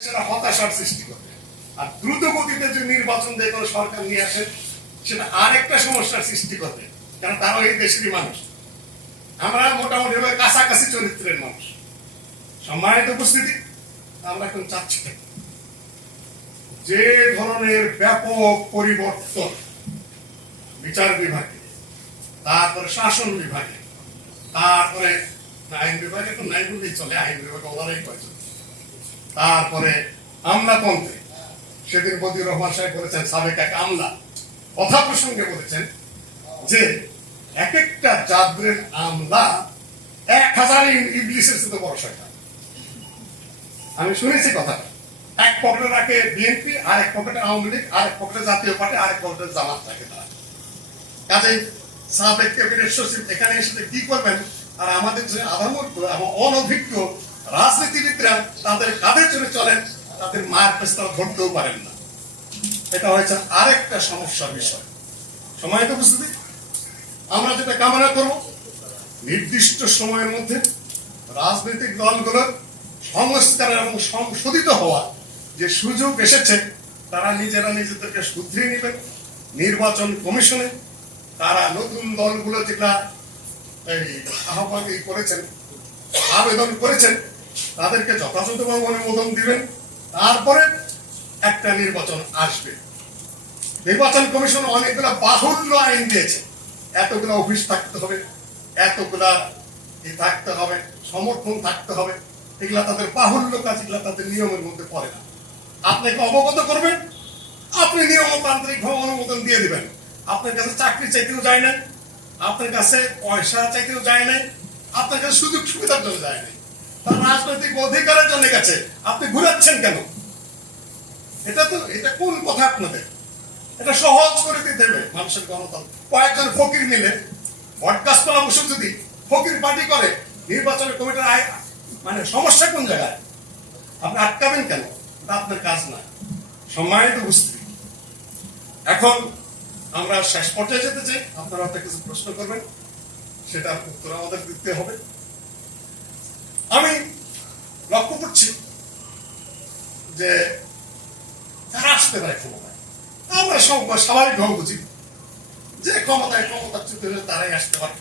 সেটা হতাশার সৃষ্টি করে। আর দ্রুত গতিতে যে নির্বাচন দিয়ে কোনো সরকার নিয়ে আসে সেটা আরেকটা সমস্যার সৃষ্টি করবে, কারণ তারাও এই দেশেরই মানুষ। আমরা মোটামুটি কাছাকাছি চরিত্রের মানুষ। সম্মানিত উপস্থিতি, আমরা এখন চাচ্ছি যে ধরনের ব্যাপক পরিবর্তন বিচার বিভাগে, তারপরে শাসন বিভাগে, তারপরে আইন বিভাগে তো নাই বললেই চলে, আইন বিভাগে ওনারাই কয়েকজন, তারপরে আমলাতন্ত্রে সেদিন বদিউর রহমান সাহেব বলেছেন, সাবেক এক আমলা কথা প্রসঙ্গে বলেছেন যে এক একটা জাদরের আমলা 1000 ইবলিসের সাথে বড় শয়তান। আমি শুনেছি কথা, এক পকেটে রাখে বিএনপি, আর এক পকেটে আওয়ামী লীগ, আর এক পকেটে জাতীয় পার্টি, আর এক পকেটে জামাত রাখে তারা। কাজেই সাবেক ক্যাবিনেট সচিব এখানে এসে কি করবেন, আর আমাদের যে আধামূর্খ এবং অনভিজ্ঞ রাজনীতিবিদরা তাদের কাঁধে চলে চলেন, তাদের মায়ের পেছে তারা ধরতেও পারেন না। এটা হয়েছে আরেকটা সমস্যার বিষয়। সময়ত উপস্থিতি, আমরা যেটা কামনা করব, নির্দিষ্ট সময়ের মধ্যে রাজনৈতিক দলগুলোর সংস্কার এবং সংশোধিত হওয়া যে সুযোগ এসেছে, তারা নিজেরা নিজেদেরকে শুধরিয়ে নেবেন। নির্বাচন কমিশনে তারা নতুন দলগুলো যেটা আহ্বান করেছেন, আবেদন করেছেন, তাদেরকে যথাযথভাবে অনুমোদন দিবেন। তারপরে একটা নির্বাচন আসবে। নির্বাচন কমিশন অনেকগুলা বাহুল্য আইন দিয়েছে, এতগুলা অফিস থাকতে হবে, এতগুলা থাকতে হবে, সমর্থন থাকতে হবে, এগুলা তাদের বাহুল্য কাজ, এগুলা তাদের নিয়মের মধ্যে পড়ে না। আপনাকে অবগত করবেন, আপনি নিয়মতান্ত্রিক ভাবে অনুমোদন দিয়ে দিবেন। আপনার কাছে চাকরি চাইতেও যায় নাই, আপনার কাছে পয়সা চাইতেও যায় নাই, আপনার কাছে সুযোগ সুবিধার জন্য যায় নাই, তার রাজনৈতিক অধিকারের জন্য গেছে। আপনি ঘুরাচ্ছেন কেন? এটা কোন কথা আপনাদের? এটা সহজ করে দিতে হবে মানুষের গণতন্ত্র। কয়েকজন ফকির মিলে বটগাছ করা বসে যদি ফকির পার্টি করে, নির্বাচনের কমিটির মানে সমস্যা কোন জায়গায়? আপনি আটকাবেন কেন? এটা আপনার কাজ না। সম্মানিত উপস্থিতি, এখন আমরা শেষ পর্যায়ে যেতে চাই। আপনারা হয়তো কিছু প্রশ্ন করবেন, সেটার উত্তর আমাদের দিতে হবে। আমি লক্ষ্য করছি যে কারা আসতে পারে ক্ষমতায়। আমরা স্বাভাবিকভাবে বুঝি যে ক্ষমতাচ্যুত হলে তারাই আসতে পারে।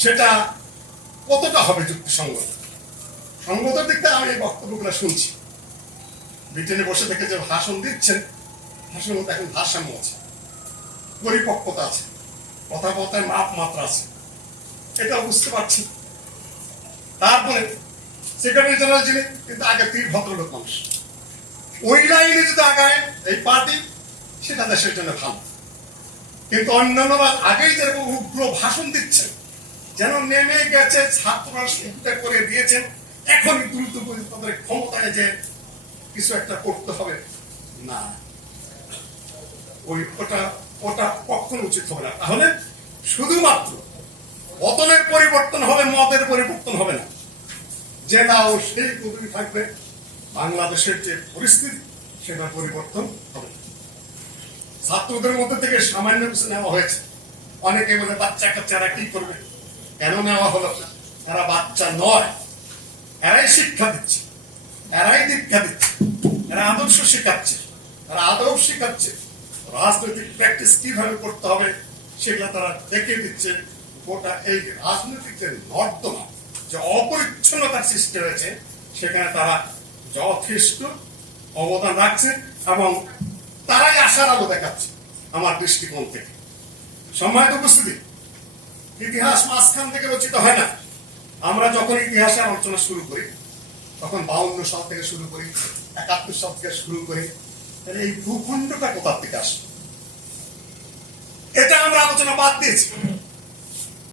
সেটা কতটা হবে যুক্তিসঙ্গত? সঙ্গতের দিকটা আমি এই বক্তব্যগুলো শুনছি। ব্রিটেনে বসে থেকে যে ভাষণ দিচ্ছেন, ভাষণের মধ্যে এখন ভারসাম্য আছে, পরিপক্কতা আছে, কথাবার্তায় মাপ মাত্রা আছে, এটা বুঝতে পারছি। তারপরে সেক্রেটারি জেনারেল যিনি, কিন্তু আগে তীর ভদ্রলোক মানুষ, ওই লাইনে যদি আগায় এই পার্টি, সেটা দেশের জন্য ভালো। কিন্তু অন্যান্যরা আগেই যেরকম উগ্র ভাষণ দিচ্ছেন, যেন নেমে গেছে, ছাত্ররা চিন্তা করে দিয়েছেন, এখন দ্রুত তাদের ক্ষমতায় যে কিছু একটা করতে হবে না, ওটা কখনো উচিত হবে না। তাহলে শুধুমাত্র পতনের পরিবর্তন হবে, মতের পরিবর্তন হবে না। যে নাও সেই কবি থাকবে, বাংলাদেশের যে পরিস্থিতি সেটা পরিবর্তন হবে। ছাত্রদের মধ্যে থেকে সামান্য কিছু নেওয়া হয়েছে। অনেকে বলে বাচ্চা কাচ্চারা কি করবে, কেন নেওয়া হলো? তারা বাচ্চা নয়, এরাই শিক্ষা দিচ্ছে, এরাই দীক্ষা দিচ্ছে, এরা আদর্শ শেখাচ্ছে, এরা আদর্শ শেখাচ্ছে, রাজনৈতিক প্র্যাকটিস কিভাবে করতে হবে সেগুলা তারা দেখে দিচ্ছে। গোটা এই রাজনৈতিক যে নর্দমা, যে অপরিচ্ছন্নতার সৃষ্টি হয়েছে, সেখানে তারা যথেষ্ট অবদান রাখছে এবং তারাই আশার আলো দেখাচ্ছে আমার দৃষ্টিকোণ থেকে। সম্মানিত উপস্থিতি, ইতিহাস মাঝখান থেকে রচিত হয় না। আমরা যখন ইতিহাসের আলোচনা শুরু করি, তখন 52 সাল থেকে শুরু করি, 71 সাল থেকে শুরু করি, তাহলে এই ভূখণ্ডটা কোথা থেকে আসে? এটা আমরা আলোচনা বাদ দিয়েছি।